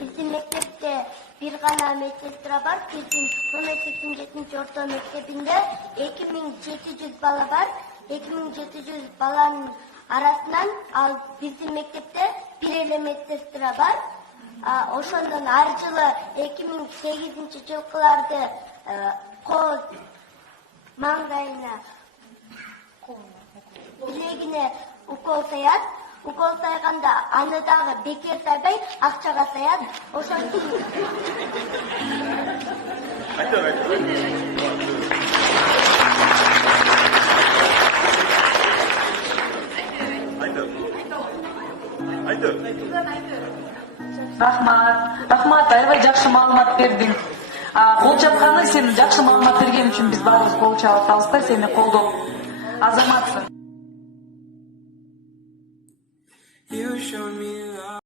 Bizim mektepte bir gana medsestra var. Bizim 87. orta mektebinde 2700 bala var. 2700 balanın arasından bizim mektepte bir ele medsestra var. Oşondan arjılı 2008. жылкыларды kol mangayına bilегине укол саят. Укол сайганда аны дагы бекер сайбай акчага саят. Ошентип Рахмат, аябай жакшы маалымат бердиң. Кол чапканы сен жакшы маалымат берген үчүн биз баарыбыз кол чабып атабыз да, сени колдоп. Азаматсың.